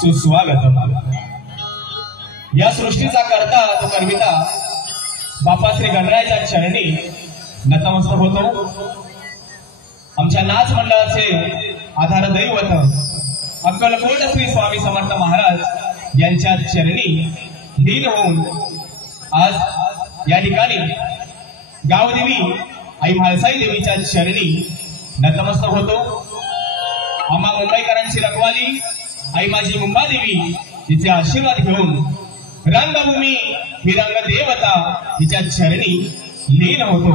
सुस्वागतम. या सृष्टीचा करता तो कर्मिता बापा श्री गणरायाच्या चरणी नतमस्तक होतो. आमच्या नाच मंडळाचे आधार दैवत अक्कलकोट श्री स्वामी समर्थ महाराज यांच्या चरणी लीन होऊन आज या ठिकाणी गावदेवी आई म्हाळसाई देवीच्या चरणी नतमस्तक होतो. आम्हा मुंबईकरांची रखवाली आई माझी मुंबादेवी तिचे आशीर्वाद घेऊन रंगभूमी ही रंगदेवता तिच्या चरणी लीन होतो.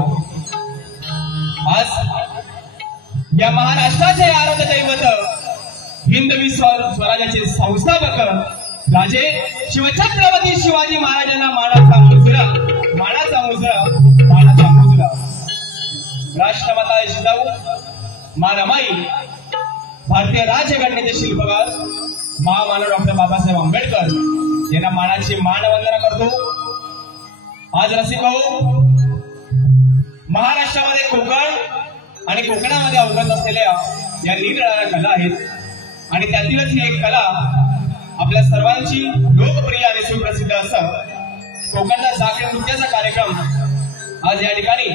आज या महाराष्ट्राचे आराध्य दैवत हिंदवी स्वराज्याचे संस्थापक राजे शिवछत्रपती शिवाजी महाराजांना मानाचा मुजरा राष्ट्रमाता जिजाऊ मानामाई भारतीय राज्यघटनेचे शिल्पकार महामानव डॉक्टर बाबासाहेब आंबेडकर यांना मानाची मानवंदना करतो. आज रसिको, महाराष्ट्रामध्ये कोकण आणि कोकणामध्ये अवगत असलेल्या या निरनिराळ्या कला आहेत आणि त्यातीलच ही एक कला आपल्या सर्वांची लोकप्रिय आणि सुप्रसिद्ध असं कोकणचा जागरण नृत्याचा कार्यक्रम आज या ठिकाणी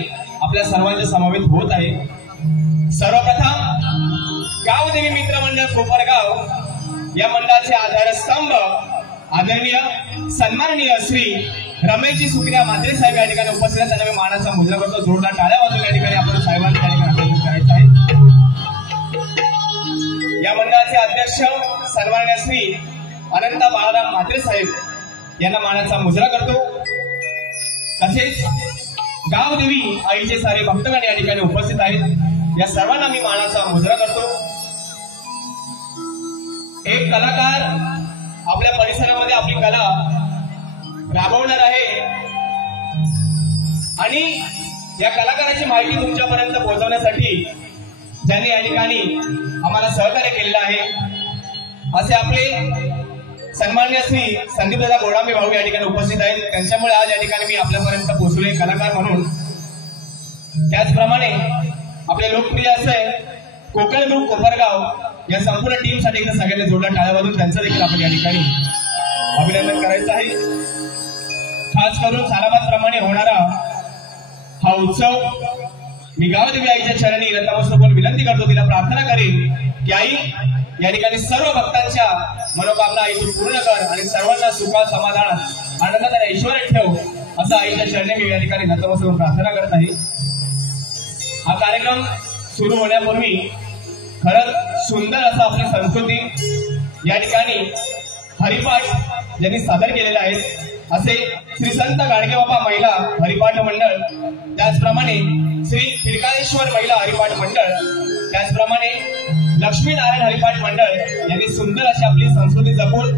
आपल्या सर्वांच्या समवेत होत आहे. सर्वप्रथम गावदेवी मित्र मंडळ कोपरगाव या मंडळाचे आधारस्तंभ आदरणीय सन्माननीय श्री रमेशजी सुक्रिया म्हात्रे साहेब या ठिकाणी उपस्थित आहेत. त्यांना मी मानाचा मुजरा करतो. जोरदार टाळ्या वाजवून या ठिकाणी आपण साहेबांना त्या ठिकाणी अभिवादन करायचं आहे. या मंडळाचे अध्यक्ष सन्माननीय श्री अनंता बाळाराम म्हात्रे साहेब यांना मानाचा मुजरा करतो। तसेच गावदेवी आईचे सारे भक्तगण या ठिकाणी उपस्थित आहेत, या सर्वांना मी मानाचा मुजरा करतो। एक कलाकार आपल्या परिसरामध्ये आपली कला राबवणार आहे आणि या कलाकाराची माहिती तुमच्यापर्यंत पोहोचवण्यासाठी ज्यांनी या ठिकाणी आम्हाला सहकार्य केलेलं आहे असे आपले सन्माननीय श्री संदीपदादा गोडांबे भाऊ या ठिकाणी उपस्थित आहेत। त्यांच्यामुळे आज या ठिकाणी मी आपल्यापर्यंत पोहोचलोय कलाकार म्हणून। त्याचप्रमाणे आपले लोकप्रिय असे कोकण ग्रुप कोपरगाव या संपूर्ण टीम साठी एकदा सगळ्यांनी जोरदार टाळ्या वाजवून त्यांचं देखील आपण या ठिकाणी अभिनंदन करायचं आहे। खास करून सालाबाद प्रमाणे होणारा हा उत्सव मी गावदेवी आईच्या चरणी नतमस्तक विनंती करतो, तिला प्रार्थना करेन की आई या ठिकाणी सर्व भक्तांच्या मनोकामना आई तू पूर्ण कर आणि सर्वांना सुखात समाधानात आनंदात आणि ऐश्वर्यात ठेव असं आईच्या चरणी मी या ठिकाणी नतमस्तक प्रर्थना करत आहे। हा कार्यक्रम सुरू होण्यापूर्वी खरंच सुंदर असं आपली संस्कृती या ठिकाणी हरिपाठ यांनी सादर केलेला आहे। असे श्री संत गाडगेबाबा महिला हरिपाठ मंडळ, त्याचप्रमाणे श्री फिरकाळेश्वर महिला हरिपाठ मंडळ, त्याचप्रमाणे लक्ष्मीनारायण हरिपाठ मंडळ यांनी सुंदर अशी आपली संस्कृती जपून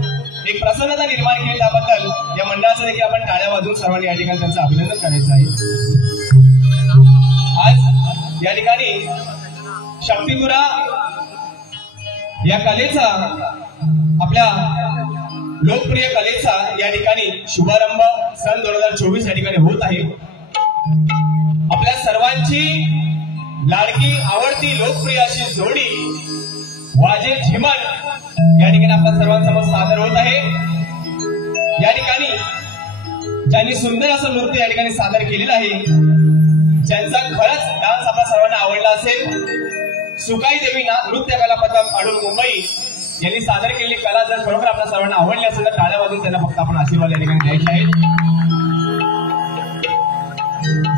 एक प्रसन्नता निर्माण केली, त्याबद्दल या मंडळाचं देखील आपण टाळ्या वाजवून सर्वांनी या ठिकाणी त्यांचं अभिनंदन करायचं आहे। आज या ठिकाणी शक्तिपुरा या कलेचा, आपल्या लोकप्रिय कलेचा या ठिकाणी शुभारंभ सन 2024 या ठिकाणी होत आहे। आपल्या सर्वांची लाडकी आवडती लोकप्रिय अशी जोडी वाजे झिमन या ठिकाणी आपल्या सर्वांसमोर सादर होत आहे। या ठिकाणी ज्यांनी सुंदर असं नृत्य या ठिकाणी सादर केलेलं आहे, ज्यांचा खरंच डान्स आपल्या सर्वांना आवडला असेल, सुकाई देवी नृत्य कला पथक अडूर मुंबई यांनी सादर केलेली कला जर खरोखर आपल्या सर्वांना आवडली असेल तर टाळ्या वाजवून त्यांना फक्त आपण आशीर्वाद या ठिकाणी द्यायचे आहेत।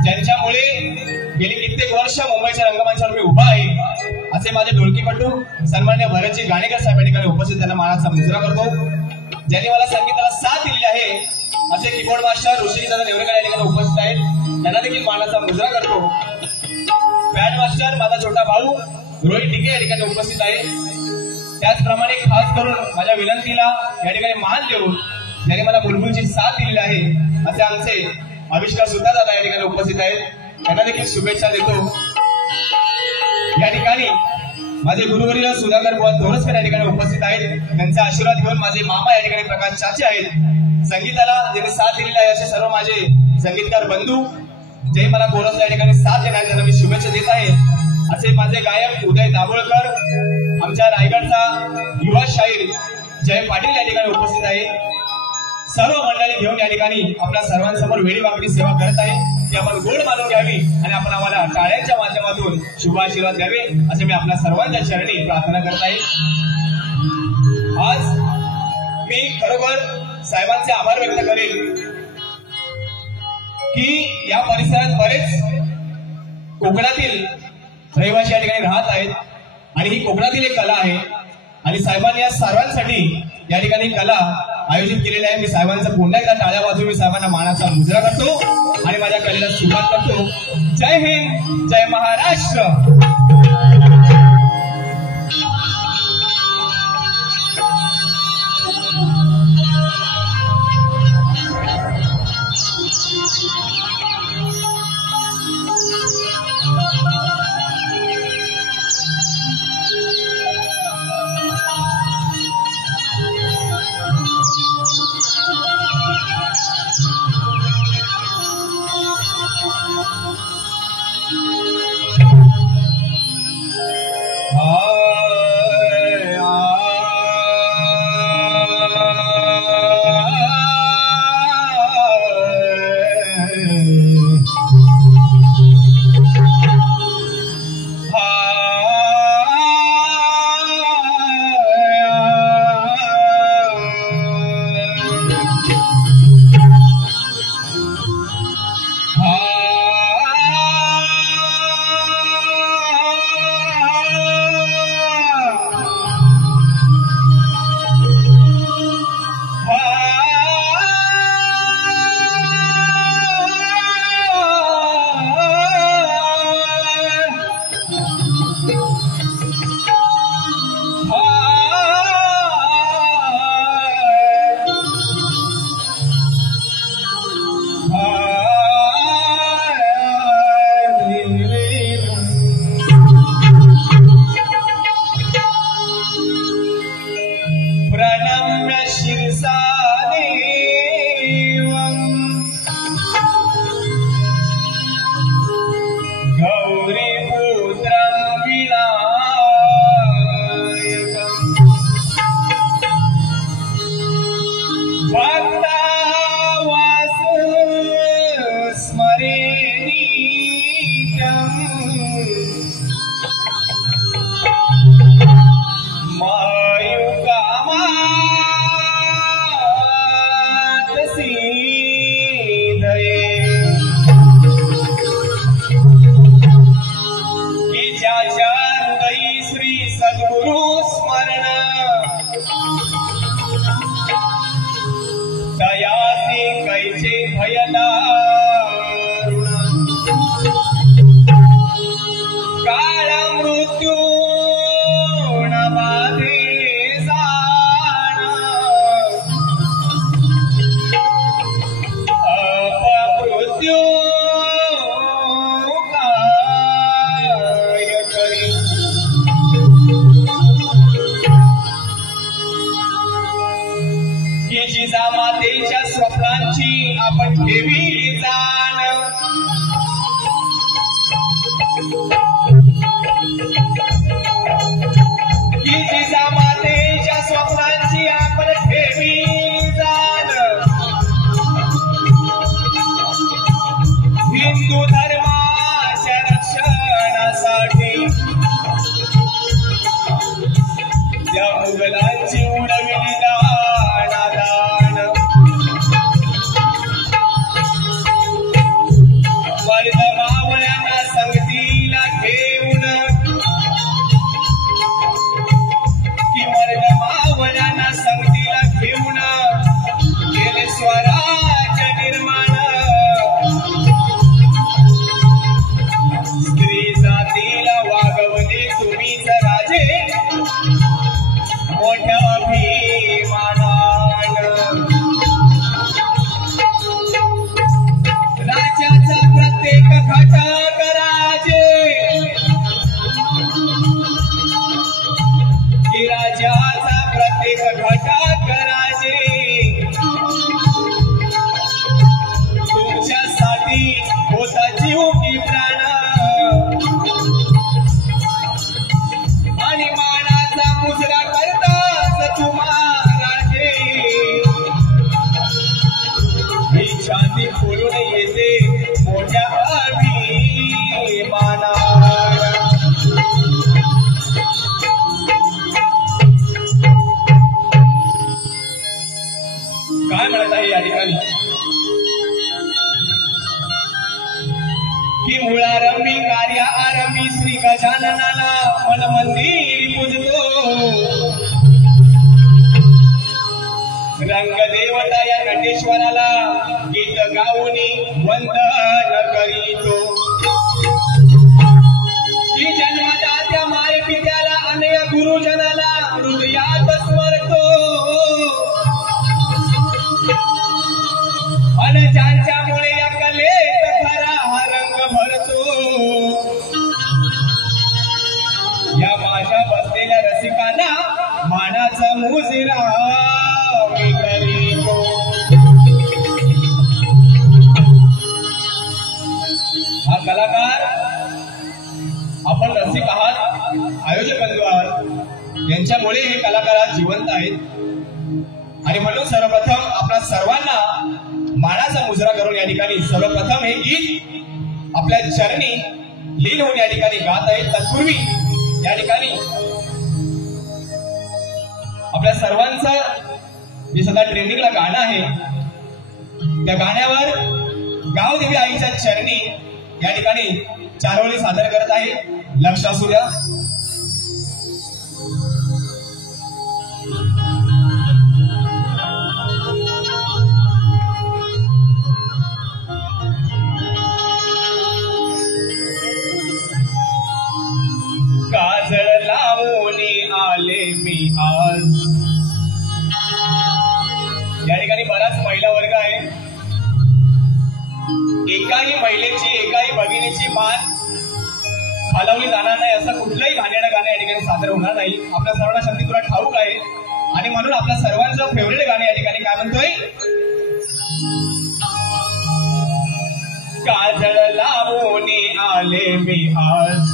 ज्यांच्यामुळे गेली कित्येक वर्ष मुंबईच्या रंगमंचावर मी उभा आहे असे माझे ढोलकीपटू सन्मान्य भरतजी गाणेकर साहेब या ठिकाणी उपस्थित, त्यांना मानाचा मुजरा करतो। ज्यांनी मला संगीताला साथ दिलेली आहे असे कीबोर्ड मास्टर ऋषीदादा नेवरेकर या ठिकाणी उपस्थित आहेत, त्यांना देखील मानाचा मुजरा करतो। बँड मास्टर माझा छोटा भाऊ रोहित टिके या ठिकाणी उपस्थित आहे। त्याचप्रमाणे खास करून माझ्या विनंतीला या ठिकाणी मान देऊन ज्यांनी मला बुलबुलची साथ दिलेली आहे असे आमचे आविष्कार सुद्धा दादा या ठिकाणी उपस्थित आहेत, त्यांना देखील शुभेच्छा देतो। या ठिकाणी माझे गुरुवर्य सुधाकर बुवा तोरसकर या ठिकाणी उपस्थित आहेत, त्यांचे आशीर्वाद घेऊन माझे मामा या ठिकाणी प्रकाश चाचे आहेत। संगीताला ज्यांनी साथ दिलेली आहे असे सर्व माझे संगीतकार बंधू जे मला कोरसला या ठिकाणी साथ देणार त्यांना मी शुभेच्छा देत आहे। असे माझे गायक उदय दाभोळकर, आमच्या रायगडचा युवा शाहीर जय पाटील या ठिकाणी उपस्थित आहे। सर्व मंडळी घेऊन या ठिकाणी आपल्या सर्वांसमोर वेळीवाकडी सेवा करत आहे, ती आपण गोड मानून घ्यावी आणि आपण आम्हाला टाळ्यांच्या माध्यमातून शुभ आशीर्वाद द्यावे असे मी आपल्या सर्वांच्या चरणी प्रार्थना करत आहे। आज मी खरोखर साहेबांचे आभार व्यक्त करेन की या परिसरात बरेच कोकणातील रहिवासी या ठिकाणी राहत आहेत आणि ही कोकणातील एक कला आहे आणि साहेबांनी या सर्वांसाठी या ठिकाणी कला आयोजित केलेली आहे। मी साहेबांचा पुन्हा एकदा टाळ्या वाजवून मी साहेबांना मानाचा मुजरा करतो आणि माझ्या कलेला सुरुवात करतो। जय हिंद, जय महाराष्ट्र। भक्ता वास स्मरे नित्यम् मायुकामात् सिद्धये की ज्याच्या हृदयी श्री सद्गुरु स्मरण दयासी कैचे भयदारुण काळ मृत्यू न बाधे जाण अपमृत्यू काय करी की जिजामातेच्या स्वप्नांची आपण ठेवी जाण की जिजामातेच्या स्वप्नांची आपण ठेवी जाण हिंदू धर्माच्या रक्षणासाठी त्या मुघलांची उडविली दान वर्धमावळ्यांना संगतीला घेऊन की वर्धमावळ्यांना संगतीला घेऊन केले स्वराज्य निर्माण स्त्री जातीला वागवले तुम्हीच राजे मोठ्या अभिमानान राज्याचा प्रत्येक घटक राजे की राज्याचा प्रत्येक घटक राजे तुमच्यासाठी होता जीव की प्राण आणि मानाचा मुजरा करतात तुम्हाराजे ही छाती फुलून येते मोठ्या अभिमानानं काय म्हणत आहे या ठिकाणी की मुळारंभी कार्या आरंभी श्री गजाननाला मन मंदिर पूजतो रंगदेवता या नटेश्वराला गीत गाऊनी वंदन करीतो की जन्मदात्या माय पित्याला अनेक गुरुजनाला हृदयात स्मरतो अन ज्यांच्यामुळे या कलेत खरा हा रंग भरतो या माझ्या बसलेल्या रसिकांना मानाचा मुजरा मी करीतो हा कलाकार आपण रसिक आहात आयोजक बंधू आहात यांच्यामुळे हे कलाकार आज जिवंत आहेत आणि म्हणून सर्वप्रथम आपल्या सर्वांना मानाचा मुजरा करून या ठिकाणी सर्वप्रथम हे गीत आपल्या चरणी लीन होऊन या ठिकाणी गात आहेत तत्पूर्वी या ठिकाणी आपल्या सर्वांचं जे सध्या ट्रेंडिंगला गाणं आहे त्या गाण्यावर गावदेवी आईच्या चरणी या ठिकाणी चारोळी सादर करत आहे लक्ष असू द्या काजळ लावून आले मी आज या ठिकाणी बराच महिला वर्ग आहे एकाही महिलेची एकाही भगिनीची मान हलवली जाणार नाही असं कुठलंही गाण्यानं गाणं या ठिकाणी सादर होणार नाही आपल्या सर्वांना शक्ती तुला ठाऊक आहे आणि म्हणून आपल्या सर्वांचं फेवरेट गाणं या ठिकाणी काय म्हणतोय काजळ लावून आले मी आज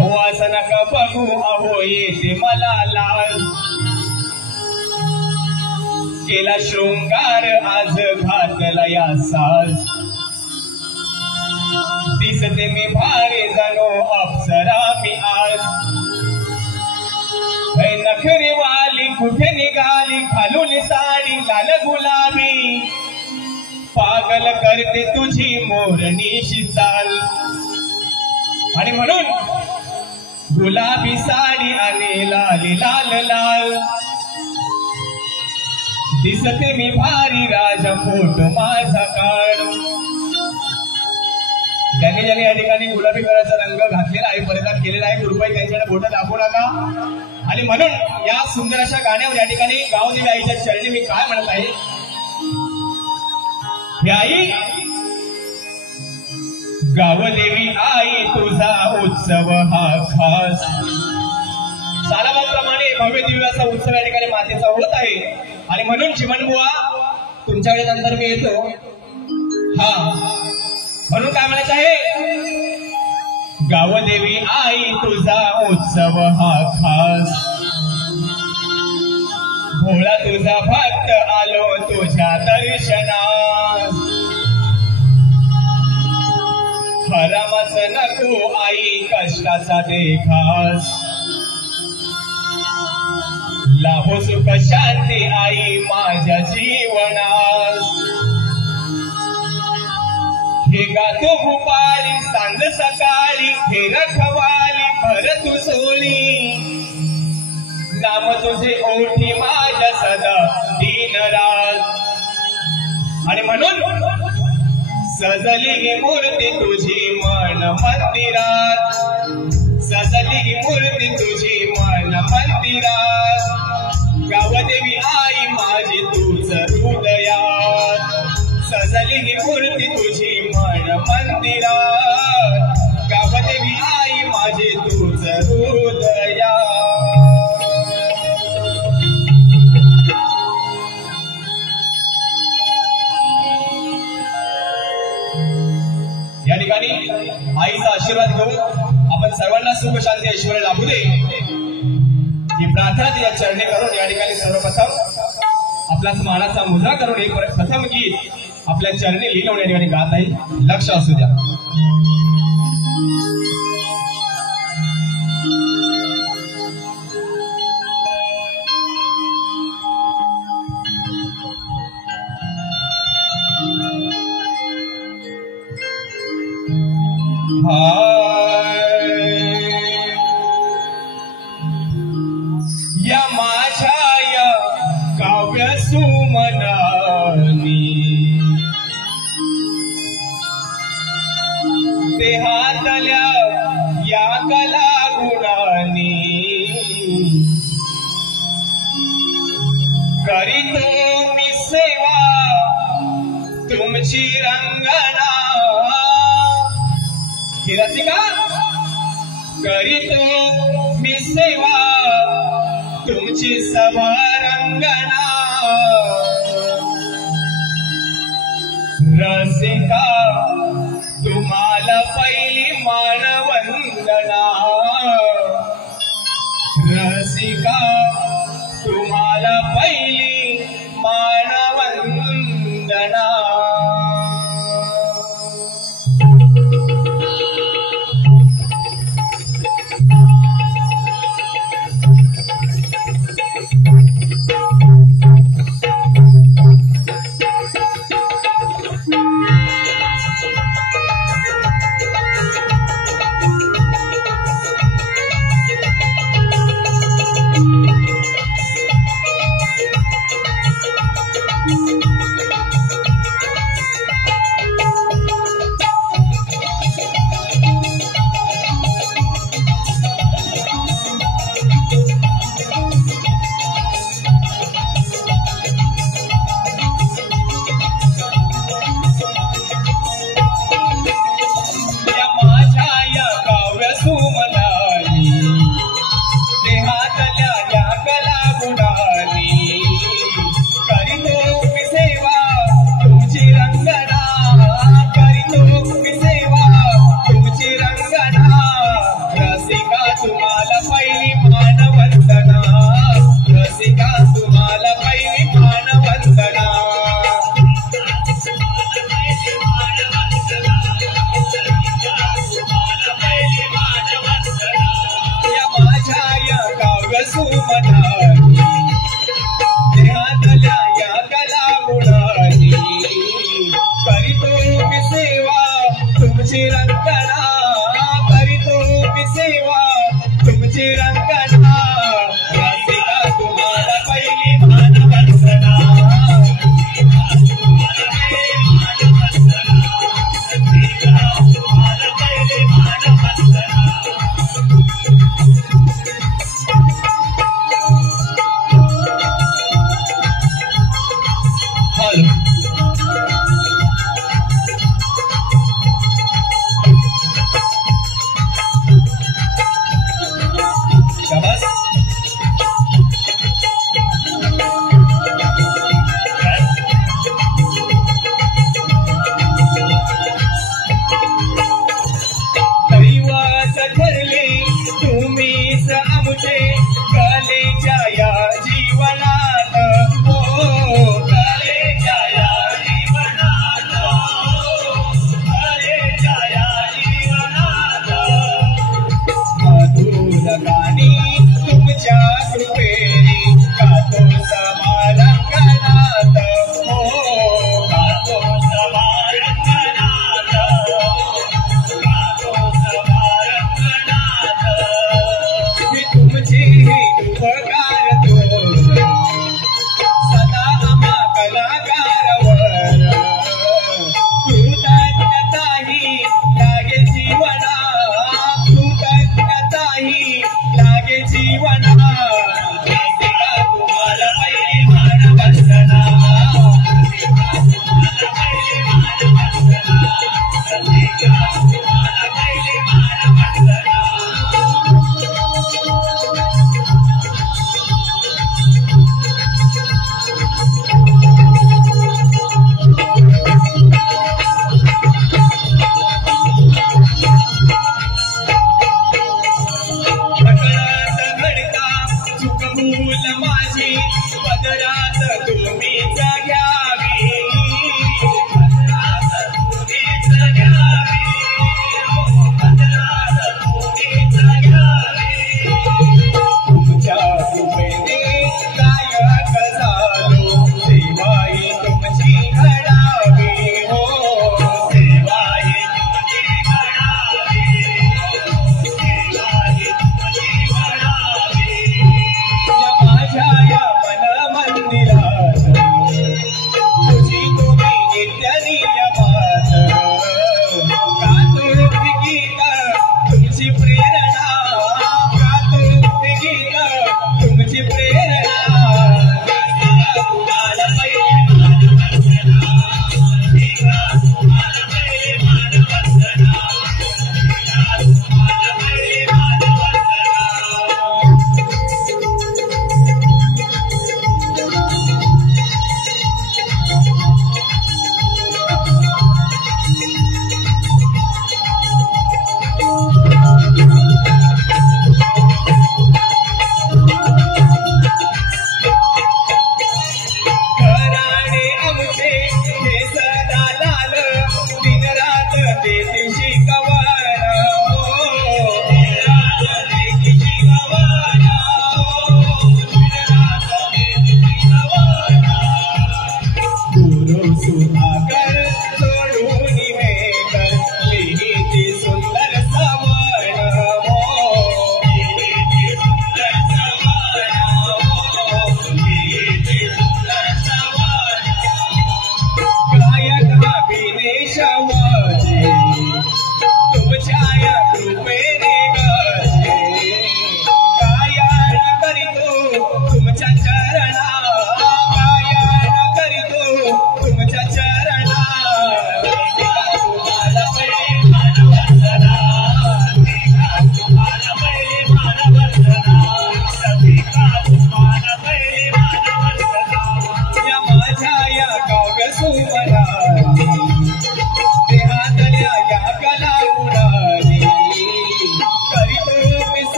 वास नका बघू अहो येते मला लाल केला शृंगार आज घातला या साज दिसते मी भारी जणू अप्सरा मी आज नखरे वाली कुठे निघाली घालून साडी लाल गुलाबी पागल करते तुझी मोरणीची चाल आणि म्हणून गुलाबी साडी आणि लाली लाल लाल दिसते मी भारी राजकोट माझा काढ त्यांनी ज्यांनी या ठिकाणी गुलाबी कलरचा रंग घातलेला आहे परिधान केलेला आहे कृपया त्यांच्याकडे बोट दाखवू नका आणि म्हणून या सुंदर अशा गाण्यावर या ठिकाणी गावदेवी आईच्या चरणी मी काय म्हणत आहे ही आई गावदेवी आई तुझा उत्सव हा खास सालाबादप्रमाणे भव्य दिव्य असा उत्सव या ठिकाणी मातेचा होत आहे आणि म्हणून चिमणबुवा तुमच्याकडे नंतर मी येतो हा म्हणून काय म्हणायचं आहे गावदेवी आई तुझा उत्सव हा खास भोळा तुझा भक्त आलो तुझ्या दर्शनास हरामच नको आई कष्टाचा देखास लाभो सुख शांती आई माझ्या जीवनास हे गातो भूपाली सांग सकाळी हे रखवाली भर तू सोळी नाम तुझे ओठी माझ्या सदा दीनराज आणि म्हणून सजली ही मूर्ती तुझी मन मंदिरात सजली ही मूर्ती तुझी मन मंदिरात गावदेवी आई माझी तूच हृदयात सजली ही मूर्ती तुझी मन मंदिरात गावदेवी आई माझी तूच हृदयात या ठिकाणी आईचा आशीर्वाद घेऊन आपण सर्वांना सुख शांती ऐश्वर्य लाभू दे ही प्रार्थना तिच्या चरणी करून या ठिकाणी सर्वप्रथम आपलाच मानाचा मुद्रा करून एक प्रथम गीत आपल्या चरणी लिहिलं या ठिकाणी गात आहे लक्ष असू द्या या माझ्या या काव्य सुमनानी देहातल्या या कला गुणानी करीतो मी सेवा तुमची रंगना ही रसिका करीतो मी सेवा तुमची सभा रंगना रसिका तुम्हाला पहिली मानवंदना रसिका तुम्हाला पहिली मानवंदना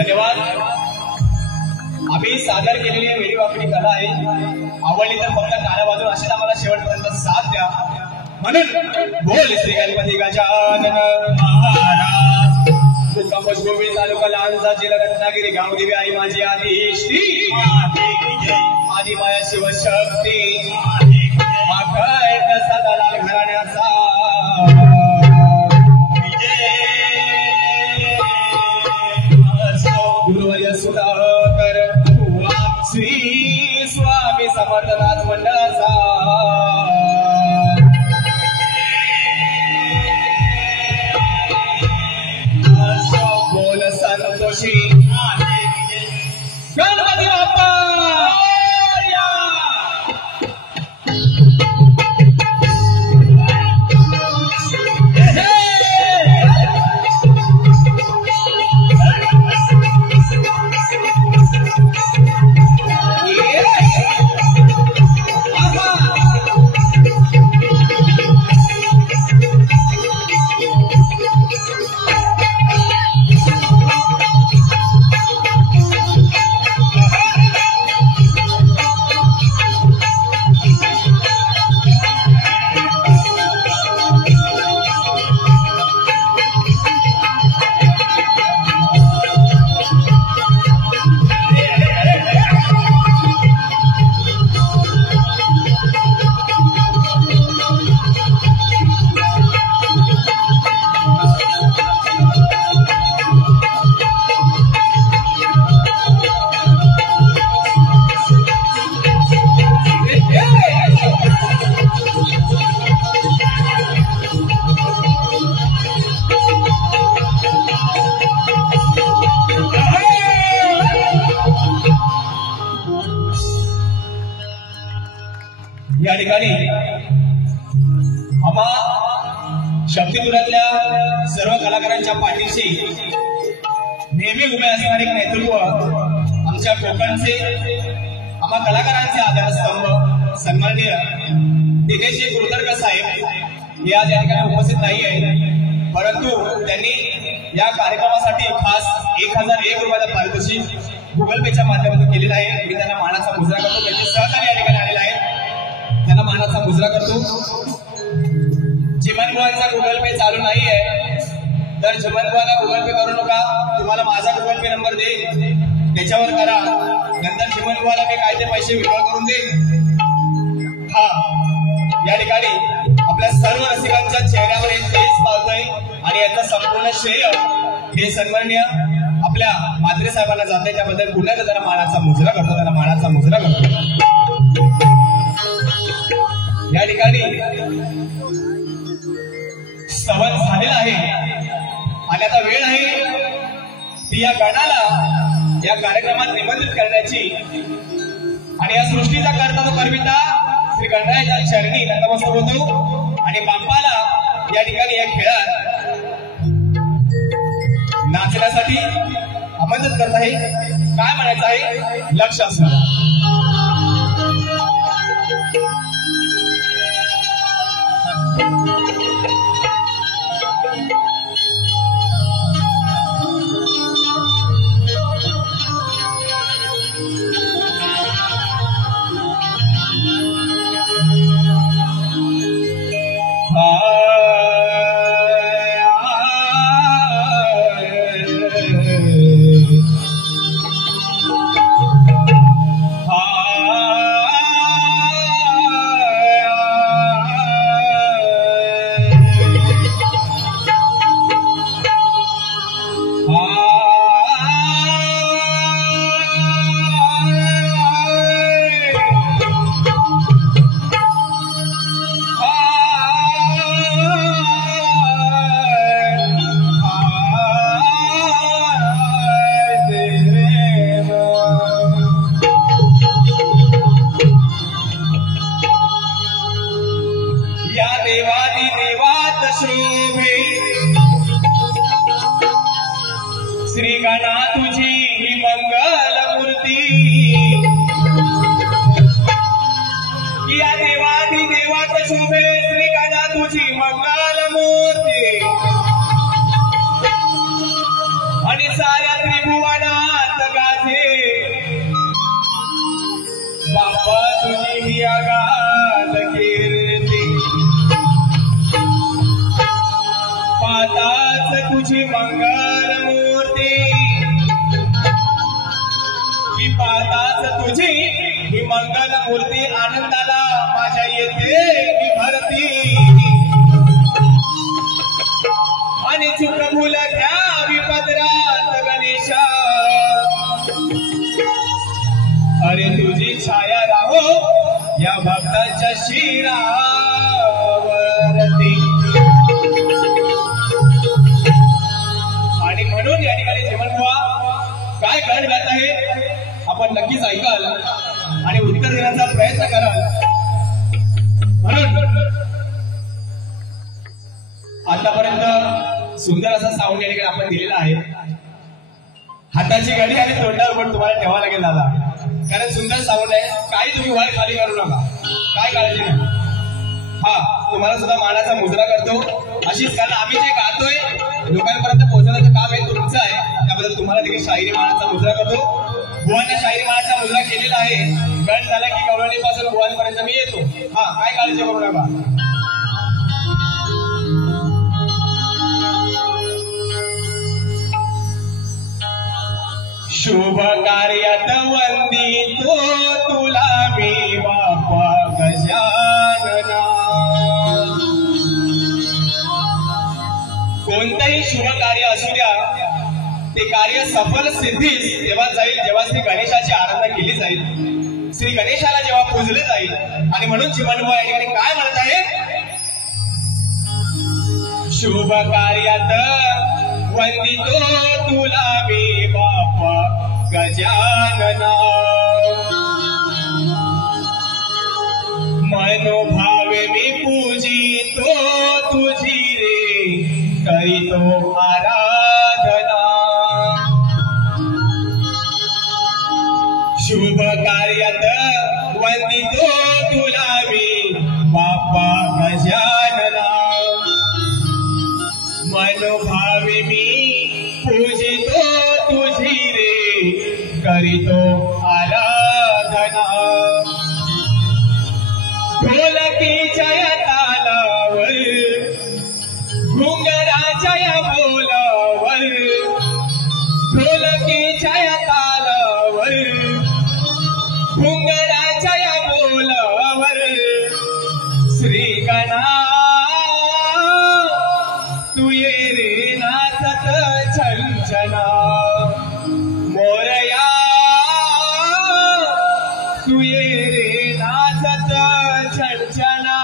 धन्यवाद. आम्ही सादर केलेली वेळी वाकडी कला आहे. आवडली तर फक्त टाळ्या वाजून असेच आम्हाला शेवटपर्यंत साथ द्या. म्हणून बोल श्री गणपती गजानन महाराज. मुक्काम गोविंद तालुका लांजा जिल्हा रत्नागिरी गावदेवी आई माझी आदी श्री आदी माया शिवशक्ती अखंड सदालाल घराण्याचा गुरुवर्य सुधाकर श्री स्वामी समर्थनाथ मंडळाचा बोल संतोषी गणपती बाप्पा. या ठिकाणी आम्हा शक्तीपुरातल्या सर्व कलाकारांच्या पाठीशी नेहमी उभे असणारे नेतृत्व आमच्या कोकणचे आम्हा कलाकारांचे आधारस्तंभ सन्माननीय दिनेशजी कुलकर्णी साहेब हे आज या ठिकाणी उपस्थित नाही आहे, परंतु त्यांनी या कार्यक्रमासाठी खास 1001 रुपयाचा पारितोषिक गुगल पेच्या माध्यमातून केलेला आहे. मी त्यांना मानाचा मुजरा करतो. त्यांचे सहकारी या ठिकाणी आलेला आहे, त्यांना मानाचा मुजरा करतो. चिमन बुवांचा गुगल पे चालू नाही आहे, तर चिमन बुवाला गुगल पे करू नका. तुम्हाला माझा गुगल पे नंबर देईल, त्याच्यावर करा. नंतर चिमन बुवाला मी काय ते पैसे विड्रॉ करून देईल. हा, या ठिकाणी आपल्या सर्व रसिकांच्या चेहऱ्यावर एक तेज पावतोय आणि याचं संपूर्ण श्रेय हे सन्माननीय आपल्या मात्रे साहेबांना जाते. त्याबद्दल पुन्हा त्यांना मानाचा मुजरा करतो, त्यांना मानाचा मुजरा करतो. या ठिकाणी सवन झालेला आहे आणि आता वेळ आहे ती या गणाला या कार्यक्रमात निमंत्रित करण्याची आणि या सृष्टीचा करता तो करविता श्री गणरायाच्या चरणी नतमस्तक होतो आणि बाप्पाला या ठिकाणी या खेळात नाचण्यासाठी आमंत्रित करत आहे. काय म्हणायचं आहे, लक्ष असणार. श्री गणा तुझी ही मंगल मूर्ती, या देवादी देवात शोभे श्री गणा तुझी मंगल मूर्ती आणि साऱ्या त्रिभुवना ही मंगल मूर्ती आनंदाला माझ्या येते भरती आणि चुक भूल घ्यावी पदरात गणेशा अरे तुझी छाया राहो या भक्ताच्या शिरावरती आणि म्हणून या ठिकाणी जीवनबुवा काय गाणं गात आहे आपण नक्कीच ऐकाल आणि उत्तर देण्याचा प्रयत्न कराल. म्हणून आतापर्यंत सुंदर असा साऊंड या ठिकाणी आपण दिलेला आहे. हाताची घडी आणि तोंडावर पण तुम्हाला ठेवावं लागेल दादा, कारण सुंदर साऊंड आहे. काही तुम्ही वर खाली करू नका, काय काळजी नाही. हा तुम्हाला सुद्धा मानाचा मुजरा करतो अशीच, कारण आम्ही जे गातोय लोकांपर्यंत पोहोचवण्याचं काम हे तुमचं आहे. त्याबद्दल तुम्हाला देखील शाहिरी मानाचा मुजरा करतो. बुवांना शाहिरी मानाचा मुजरा केलेला आहे. गण झाला की गवळणीपासून बुवांपर्यंत मी येतो. हा काय काळजी करू नका. शुभ कार्यात वंदितो तुला मी बाप्पा गजानना. कोणतंही शुभ कार्य असू द्या ते कार्य सफल सिद्धीस तेव्हा जाईल जेव्हा श्री गणेशाची आराधना केली जाईल, श्री गणेशाला जेव्हा पूजले जाईल. आणि म्हणून जीवनबुवा या ठिकाणी काय म्हणत आहे, शुभ कार्यात वंदितो तुला मी बाप्पा गजानना. मनोभावे मी पूजितो तुझी रे करीतो आराधना. शुभ कार्यात वंदितो तुला मी बाप्पा गजानना. मनोभावे मी पूजितो तुझी रे करीतो आराधना. ढोलकीच्या या तालावर घुंगराच्या या बोलावर, ढोलकीच्या या तालावर घुंगराच्या या बोलावर श्री गणा तू ये रे नाचत छंचना. मोरया तू ये रे नाचत छंचना.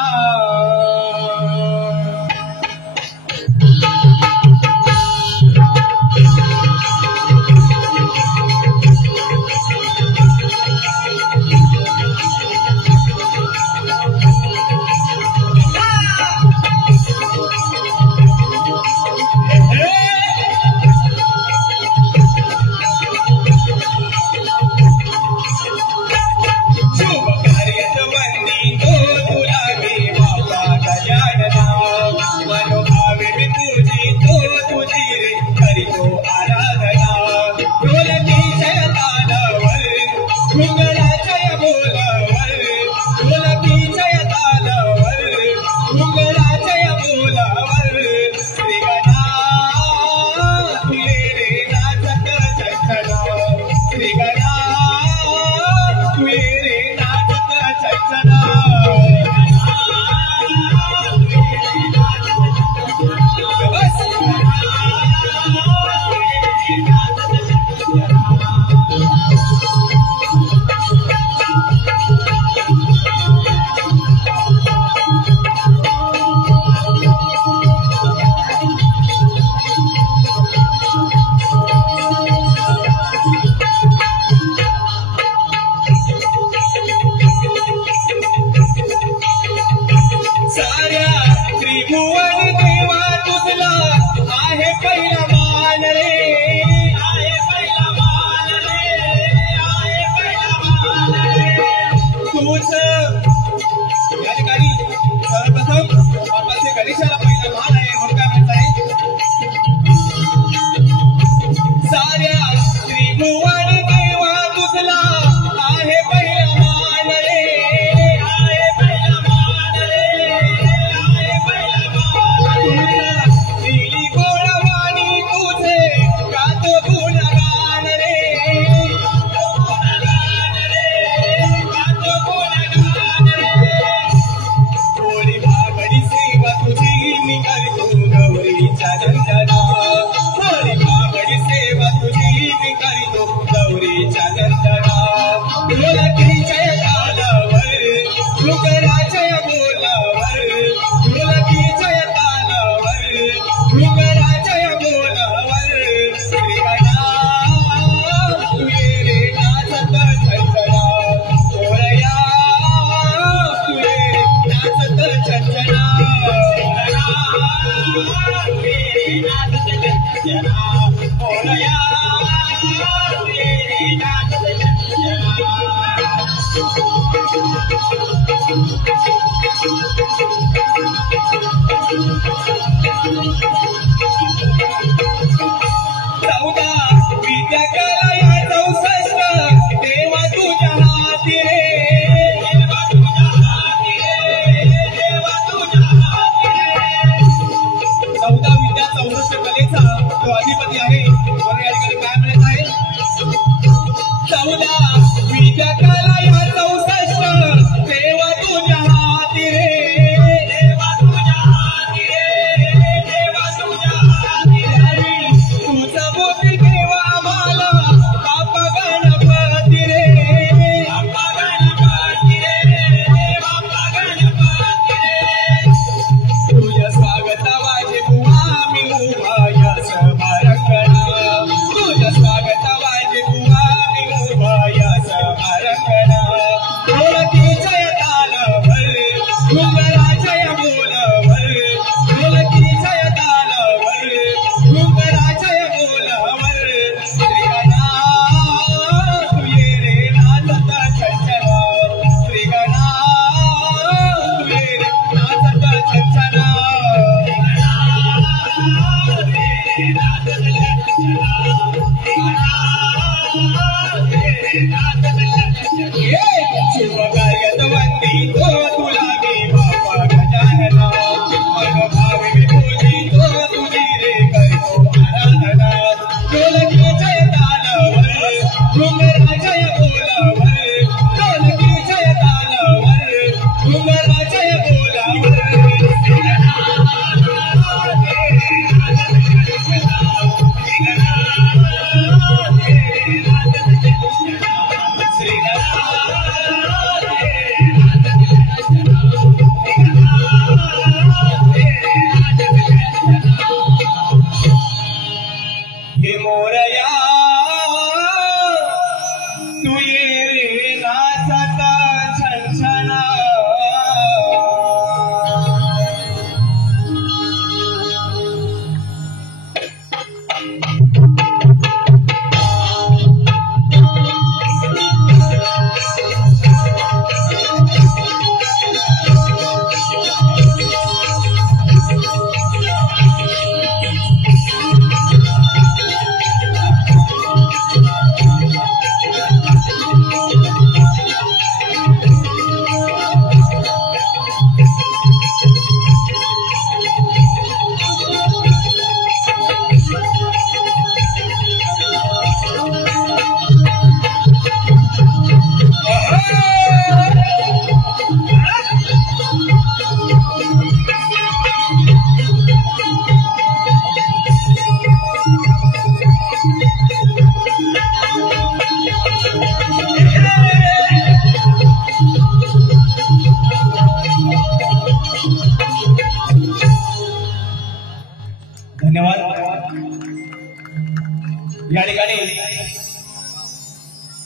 या ठिकाणी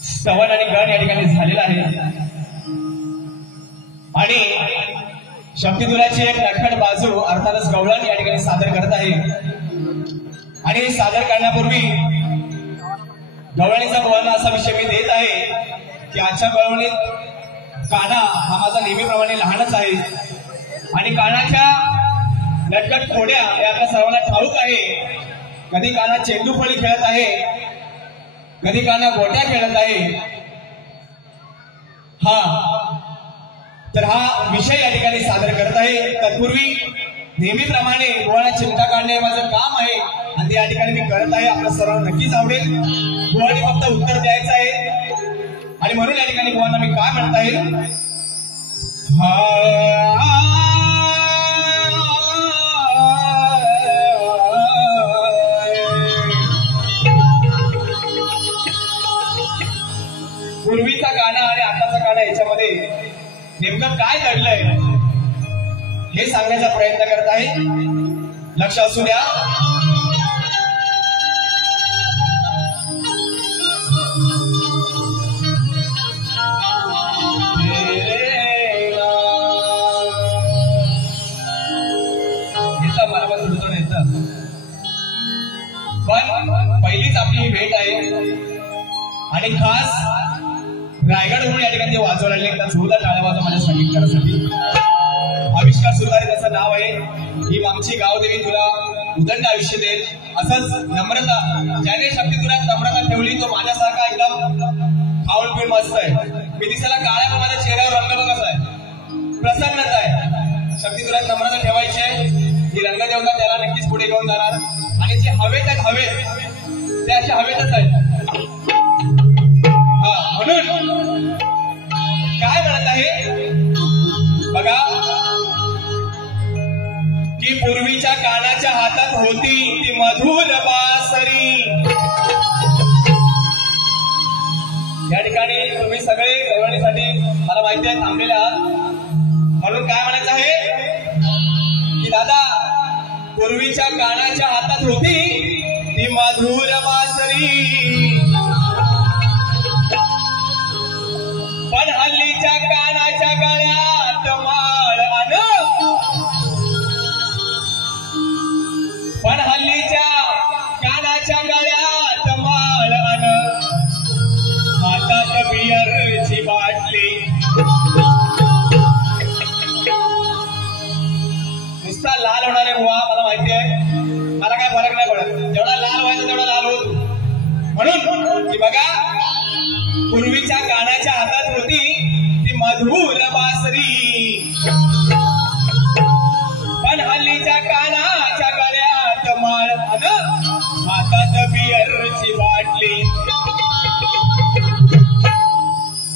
सवन आणि गण या ठिकाणी झालेला आहे आणि शक्तिधुराची एक नटखट बाजू अर्थातच गवळण या ठिकाणी सादर करत आहे आणि सादर करण्यापूर्वी गवळणीचा बोलणं असा विषय मी देत आहे की आजच्या गवळणीत काना हा माझा नेहमीप्रमाणे लहानच आहे आणि कानाच्या नटखट खोड्या हे आपल्या सर्वांना ठाऊक आहे. कधी काना चेंडू फळी खेळत आहे, कधी काना गोट्या खेळत आहे. तर हा विषय या ठिकाणी सादर करत आहे. तत्पूर्वी नेहमीप्रमाणे गोवाला चिंता काढणे माझं काम आहे आणि ते या ठिकाणी मी करत आहे. आपल्या सर्वांना नक्कीच आवडेल. गोवाने फक्त उत्तर द्यायचं आहे आणि म्हणून या ठिकाणी गोवांना मी काय म्हणत आहे. पूर्वीचा गाणं आणि आताचा गाणं याच्यामध्ये नेमकं काय घडलंय हे सांगण्याचा प्रयत्न करत आहे. लक्ष असू द्या. याचा मला पण सुटतो याचा आणि खास रायगडहून या ठिकाणी वाजवायला लागले एकदा जोरदार टाळ्या वाजवा माझ्या संगीतकारासाठी। आविष्कार सुधारे त्याचं नाव आहे। ही आमची गावदेवी तुला उदंड आयुष्य देईल। असंच नम्रता, ज्याने शक्तिधुरात नम्रता ठेवली तो माझ्यासारखा एकदम खाऊन पिऊन मस्त आहे। मी दिसायला काळ्या पण माझ्या चेहऱ्यावर रंग कसा आहे, प्रसन्नता आहे। शक्तिधुरात नम्रता ठेवायची आहे। ही रंगदेवता त्याला नक्कीच पुढे घेऊन जाणार आणि जे हवेतच हवे ते असे हवेतच आहेत। म्हणून काय म्हणत आहे बघा की पूर्वीच्या कानाच्या हातात होती ती मधुर बासरी। या ठिकाणी तुम्ही सगळे गवळणीसाठी मला माहिती आहे थांबलेले आहात, म्हणून काय म्हणायचं आहे की दादा पूर्वीच्या कानाच्या हातात होती ती मधुर बासरी, पण हल्लीच्या कानाच्या गळ्यात माळ आण, पण हल्लीच्या कानाच्या गळ्यात माळ आण, हातात बियरची बाटली। नुसता लाल होणारे बुवा मला माहिती आहे, मला काय फरक नाही पडत, जेवढा लाल व्हायचा तेवढा लाल होत। म्हणून की बघा पूर्वीच्या कानाच्या हातात होती ती मधुर बासरी, पण हल्लीच्या कानाच्या गळ्यात माळ आण, हातात बियरची बाटली।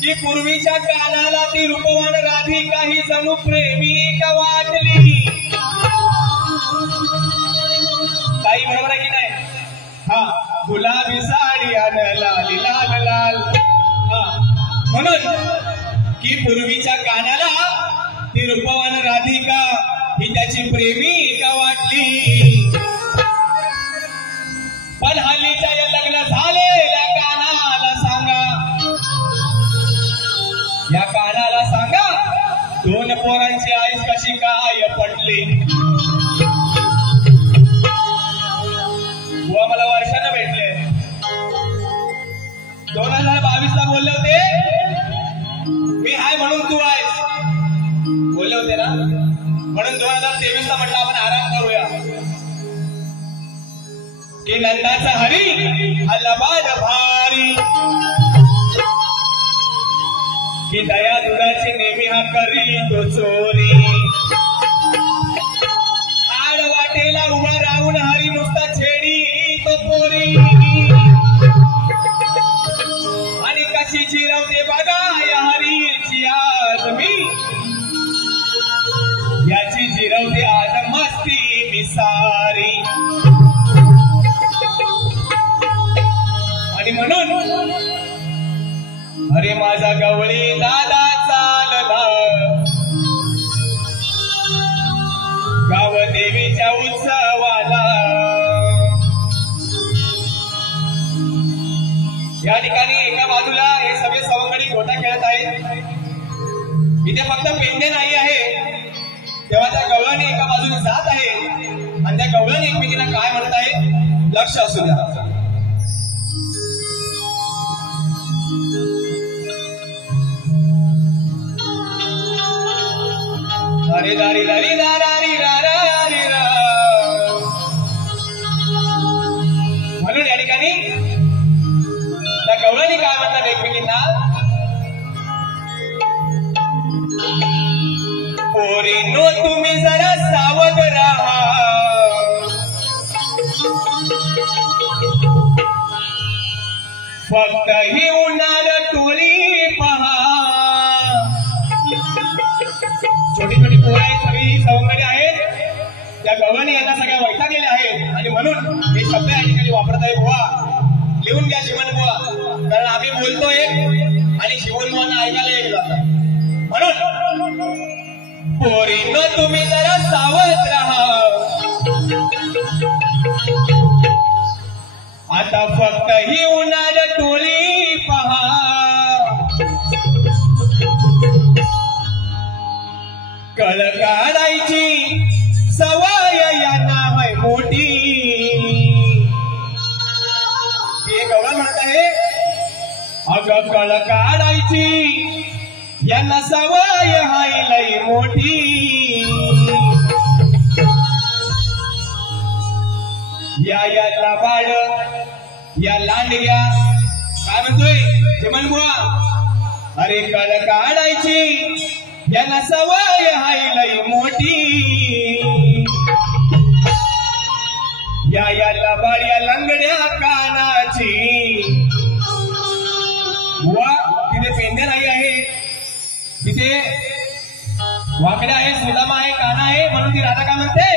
की पूर्वीच्या कानाला ती रूपवान राधिका ही जणू प्रेमिका वाटली। काही बरोबर आहे की नाही? हा, गुलाबी साडी आण लाली लाल लाल। म्हणून की पूर्वीच्या कानाला ती रूपवान राधिका ही त्याची प्रेमिका वाटली, पण हल्लीच्या या लग्न झालेल्या कानाला सांगा, या कानाला सांगा दोन पोरांची आईस कशी काय पटली। बुवा मला वर्षानं भेटले, 2022ला बोलले होते मी हाय म्हणून तू आहेस, बोलले होते ना, म्हणून 2023ला म्हटलं आपण आराम करूया की नंदाचा हरी अल्लाबाद भारी, की दया दुधाची नेहमी हा करी तो चोरी, आड वाटेला उभा राहून हरी नुसता छेडी तो पोरी, आणि कशी जिरवते बघा या हरीची आज मी, याची जिरवते आज मस्ती मी सारी। आणि म्हणून अरे माझा गवळी दादा चालला गाव देवीच्या उत्सवाला। या ठिकाणी एका बाजूला हे सगळे सवंगडी गोटा खेळत आहेत, इथे फक्त पेंडे नाही आहे, तेव्हा त्या गवळणी एका बाजूने जात आहे आणि त्या गवळणी एकमेकींना काय म्हणत आहे लक्ष असू द्या। हरी दारी दारी दारी दारी रा, म्हणून या ठिकाणी त्या गवळणी काय म्हणतात एकमेकींना, पोरीनो तुम्ही जरा सावध राहा, फक्त ही उन्हाळ टोळी पहा। छोटी छोटी पोरं आहेत, सगळी सवंगडी आहेत, त्या गवळणी यांना सगळ्या वैतागलेल्या आहेत आणि म्हणून हे शब्द या ठिकाणी वापरत आहे। बुवा लिहून घ्या शिवण बुवा, कारण आम्ही बोलतोय आणि शिवण बुवांना ऐकायला एक जातं। म्हणून पोरीनो तुम्ही जरा सावध राहा, आता फक्त ही उन्हाळ टोळी पहा, कळ काढायची सवय यांना है मोठी। हे गवळण म्हणत आहे अगं कळ काढायची यांना सवय हाय लई मोठी. या लबाड या लांडग्या काय म्हणतोय चिमण बुवा, अरे कळ काढायची यांना सवय हाय लई मोठी. या लबाड या लंगड्या कानाची. बुवा तिथे पेंड्या नाही आहे, तिथे वाकड्या आहे, सुदामा आहे, काना आहे, म्हणून ती राधा काय म्हणते,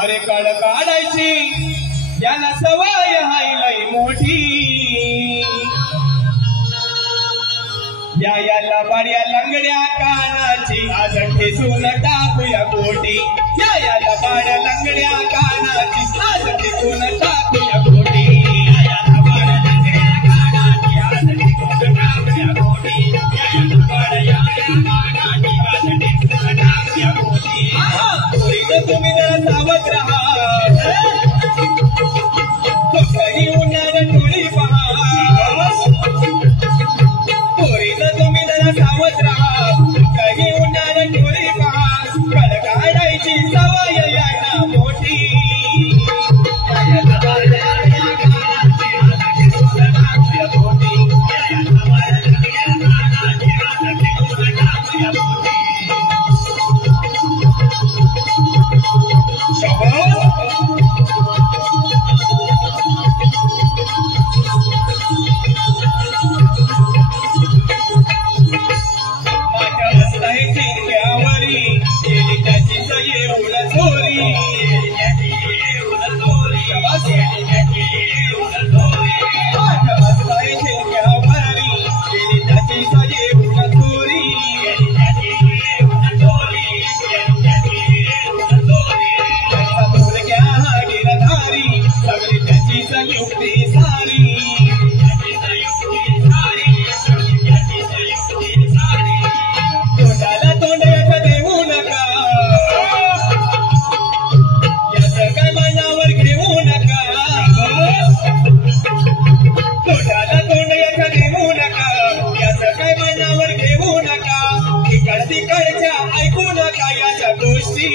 अरे कळ काढायची यांना सवय हाय लई मोठी. या लबाड या लंगड्या कानाची आज ठेचून टाकूया कोटी. या लबाड लंगड्या कानाची आज ठेचून टाकूया कोटी. या लबाड लंगड्या कानाची आज ठेचून टाकूया कोटी. या लबाड या कानाची आज ठेचून टाकूया कोटी. पोरीनं तुम्ही जरा सावध राहा, कधी उन्हाळ्यात डोळी पहा. पोरीनं तुम्ही जरा सावध राहा, कधी उन्हाळ्यात डोळी पहा. कळ काढायची सवय यांना मोठी. या लबाड या कानाची आज ठेचून टाकूया कोटी. या लबाड या कानाची आज ठेचून टाकूया कोटी. ऐकू नका याच्या गोष्टी.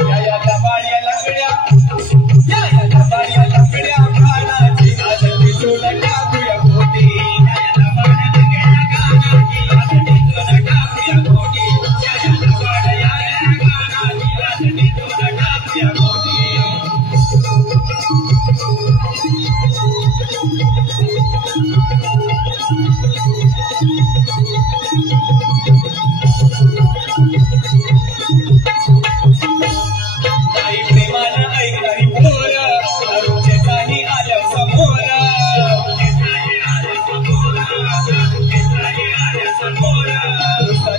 या लबाड या लंगड्या लबाड या लंगड्या कानाची आज ठेचून टाकूया कोटी. या लबाड लंगड्या कानाची आज ठेचून टाकूया कोटी. या लबाड या कानाची आज ठेचून टाकूया कोटी. नाही प्रेमानं ऐकणारी पोर, अरुणचे काही आल्या समोर.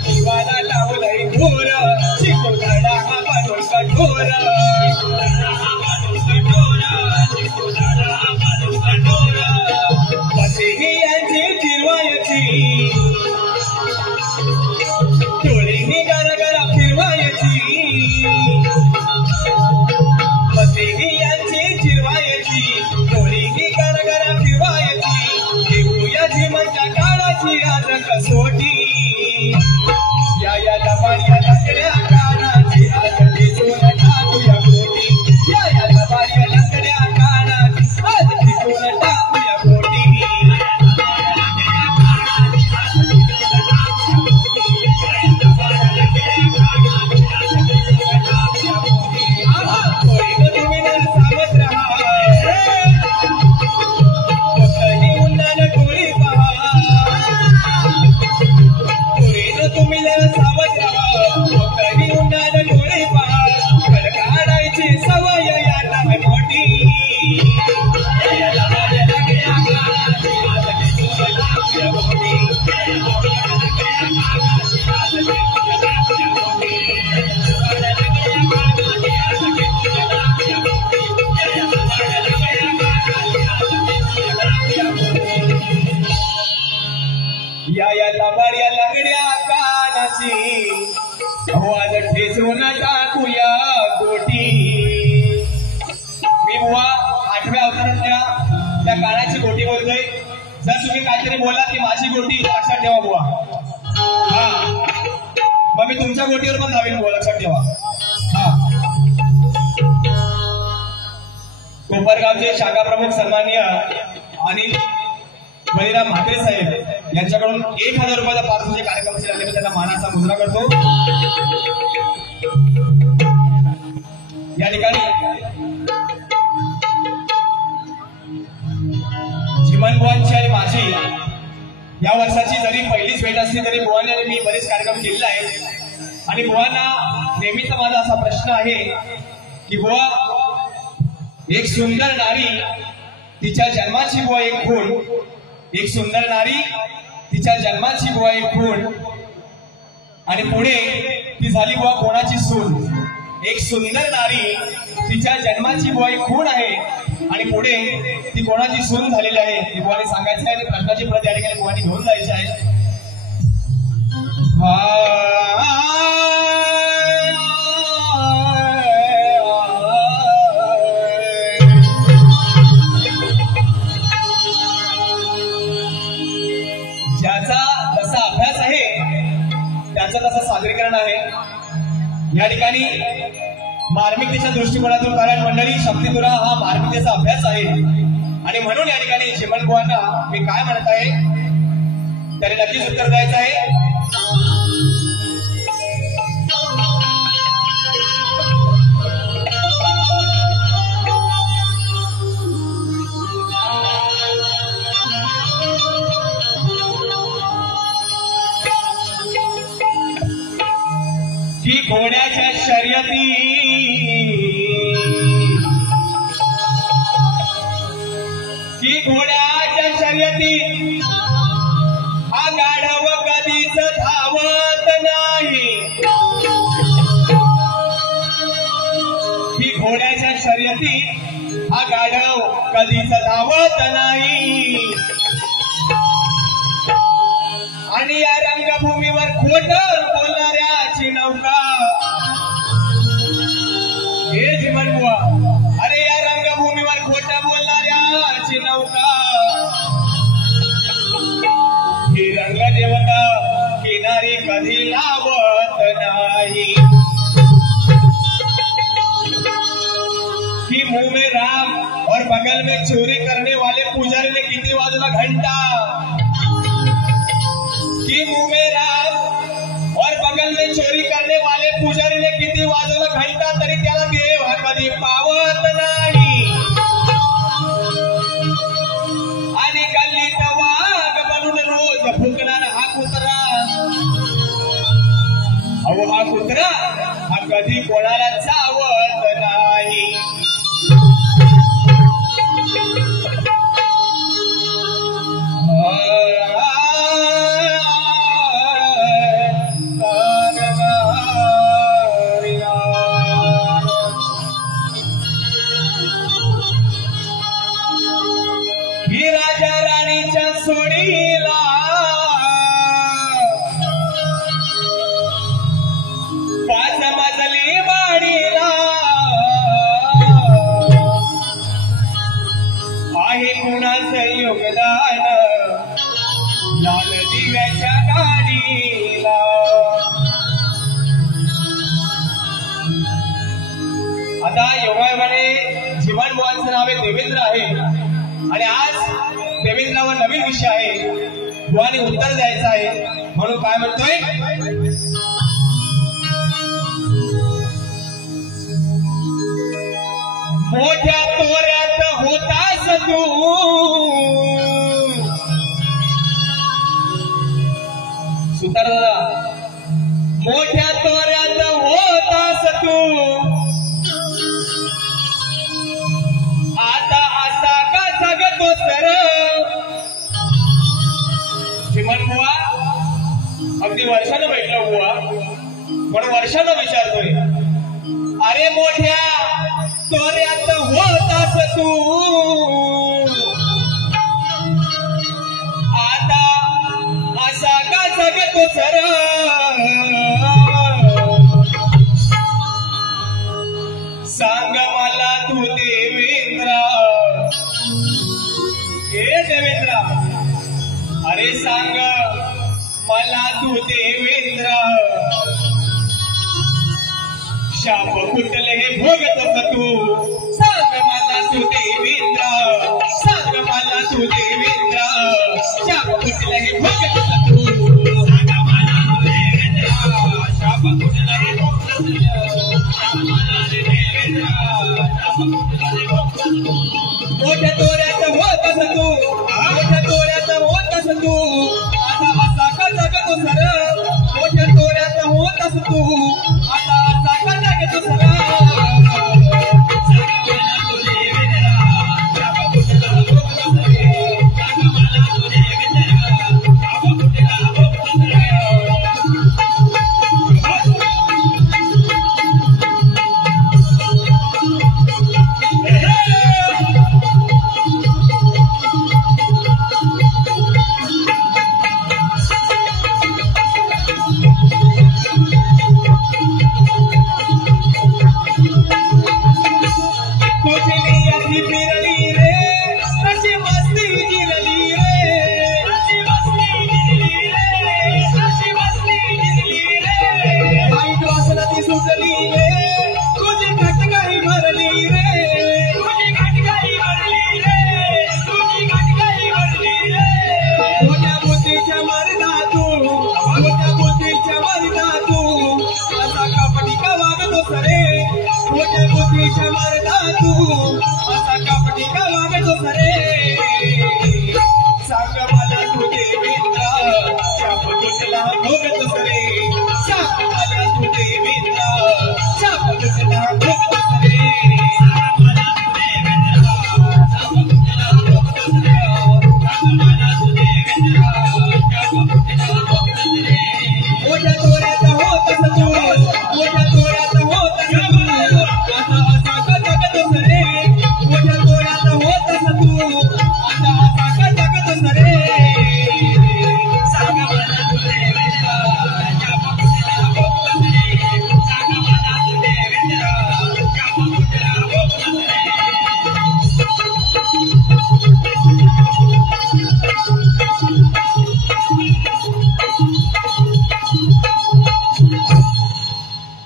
दिवाला लावलंय घोर, चिकोडाडा हा बाजून कठोर. मसेही यांची फिरवायची, टोळीनी गरगरा फिरवायची. मसेही यांची फिरवायची, टोळीनी गरगरा फिरवायची. घेऊया जीवनच्या काळाची आज कसोटी. या लबाड या लंगड्या कानाची आज ठेचून टाकूया कोटी. या लबाड या लंगड्या कानाची आज ठेचून टाकूया कोटी. तुम्ही जरा सावध राहा, कधी उन्हाळ्यात डोळी पहा. तुम्ही जरा सावध राहा, कधी उन्हाळ्यात डोळे पहा. कळ काढायची सवय यांना मोठी. या लबाड लंगड्या कानाची आज ठेचून टाकूया कोटी. या लबाड लंगड्या कानाची आज ठेचून टाकूया कोटी. या लबाड लंगड्या कानाची आज ठेचून टाकूया कोटी. या लबाड लंगड्या कानाची आज ठेचून टाकूया कोटी. या लबाड या लंगड्या कानाची आज ठेचून टाकूया कोटी. मी बुवा 8व्या अवतारातल्या त्या कानाची कोटी बोलतोय. जर तुम्ही काहीतरी बोलला की माझी गोटी लक्षात ठेवा बुवा. हा मग मी तुमच्या गोटीवर पण धावेन बुवा, लक्षात ठेवा. हा कोपरगावचे शाखा प्रमुख सन्माननीय आणि बळीराम म्हात्रे साहेब यांच्याकडून 1000 रुपयाचा पारितोषिक कार्यक्रम असेल, मी त्यांना मानाचा मुद्रा करतो. या ठिकाणी चिमण बुवांची आणि माझी या वर्षाची जरी पहिलीच भेट असली तरी बुवांनी आणि मी बरेच कार्यक्रम केलेले आहेत. आणि बुवांना नेहमीचा माझा असा प्रश्न आहे की बुवा, एक सुंदर नारी तिच्या जन्माची बुवा एक खूण, एक सुंदर नारी तिच्या जन्माची बुवा एक खूण, आणि पुढे ती झाली बुवा कोणाची सून. एक सुंदर नारी तिच्या जन्माची बुवा एक खूण आहे आणि पुढे ती कोणाची सून झालेली आहे हे बुवाने सांगायचं आहे. आणि प्रश्नाची प्रत या ठिकाणी बुवाने घेऊन जायची आहे. ज्याचा जसा अभ्यास आहे त्याचं तसं सादरीकरण आहे. या ठिकाणी मार्मिकतेच्या दृष्टिकोनातून, कारण मंडळी शक्तितुरा हा मार्मिकतेचा अभ्यास आहे आणि म्हणून या ठिकाणी चिमण बुवांना मी काय म्हणत आहे त्याने नक्कीच उत्तर द्यायचं आहे. की घोड्याच्या शर्यती, की घोड्याच्या शर्यती हा गाढव कधीच धावत नाही. की घोड्याच्या शर्यती हा गाढव कधीच धावत नाही. आणि या रंगभूमीवर खोट बोलणाऱ्याची नौका, हे चिमण बुवा, अरे या रंगभूमीवर खोट बोलणाऱ्याची नौका, ही रंगदेवता किनारी कधी लावत नाही. कि मुंह में राम और बगल में चोरी करने वाले पुजारी ने किती वाजला घंटा. कि मुंह में राम और बगल में चोरी करने वाले पुजारी ने किती वाजला घंटा, तरी त्याला देव हा कधी पावत नाही. आणि गल्लीत वाघ बनून रोज फुंकणारा हा कुत्रा, अहो हा कुत्रा हा कधी कोणाला चावत नाही. ही राजा राणीच्या सोडीला पाच मजली वाडीला आहे कुणाचं योगदान लाल दिव्याच्या गाडीला. आता योगायोगाने चिमण बुवांचं नाव देवेंद्र आहे आणि आज देवेंद्रावर नवीन विषय आहे, बुवाने उत्तर द्यायचं आहे. म्हणून काय म्हणतोय, मोठ्या तोऱ्यात होतास तू, सुतार दादा, मोठ्या तोऱ्यात होतास तू, आता असा का जगतो सर. चिमण बुवा अगदी वर्षानं भेटलो बुवा, पण वर्षानं विचारतोय, अरे मोठ्या तोऱ्यात होतास तू, आता असा का जगतो सर. सांग मला तू देवेंद्रा, हे देवेंद्रा अरे सांग मला तू देवेंद्र शाप कुठले हे भोगत तू सांग मला तू देवेंद्र सांग मला तू देवेंद्र शाप कुठले हे भोगत तू सांग मला तू देवेंद्र शाप कुठले हे भोगत मोठ्या तोऱ्यात होतस तू मोठ्या तोऱ्यात होतस तू आता असा का जगतो सर मोठ्या तोऱ्यात होतस तू आता असा का जगतो सर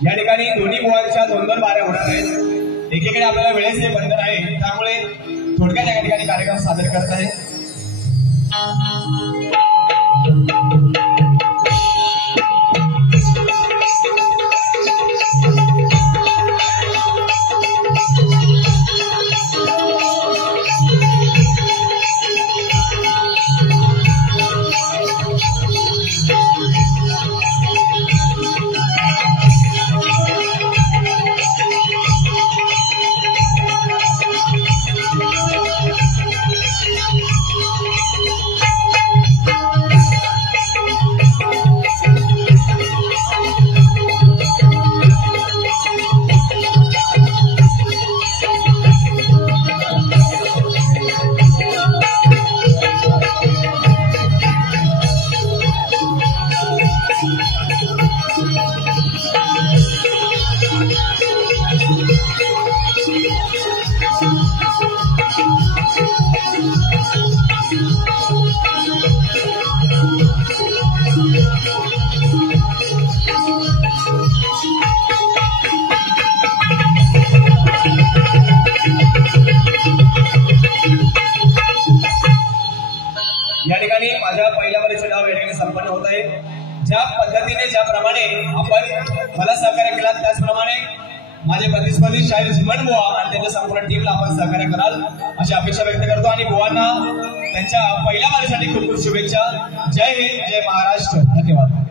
या ठिकाणी दोन्ही बुवांच्या 2-2 बाऱ्या होणार आहेत. एकीकडे आपल्याला वेळेचे बंधन आहे त्यामुळे थोडक्यात या ठिकाणी कार्यक्रम सादर करत आहे. या ठिकाणी माझ्या पहिल्या वरीचे डाव या ठिकाणी संपन्न होत आहे. ज्या पद्धतीने ज्याप्रमाणे आपण मला सहकार्य केला त्याचप्रमाणे माझे प्रतिस्पर्धी शाहीर झिमण बुवा आणि त्यांच्या संपूर्ण टीमला आपण सहकार्य कराल अशी अपेक्षा व्यक्त करतो आणि बुवांना त्यांच्या पहिल्या वारीसाठी खूप खूप शुभेच्छा. जय हिंद, जय महाराष्ट्र. धन्यवाद.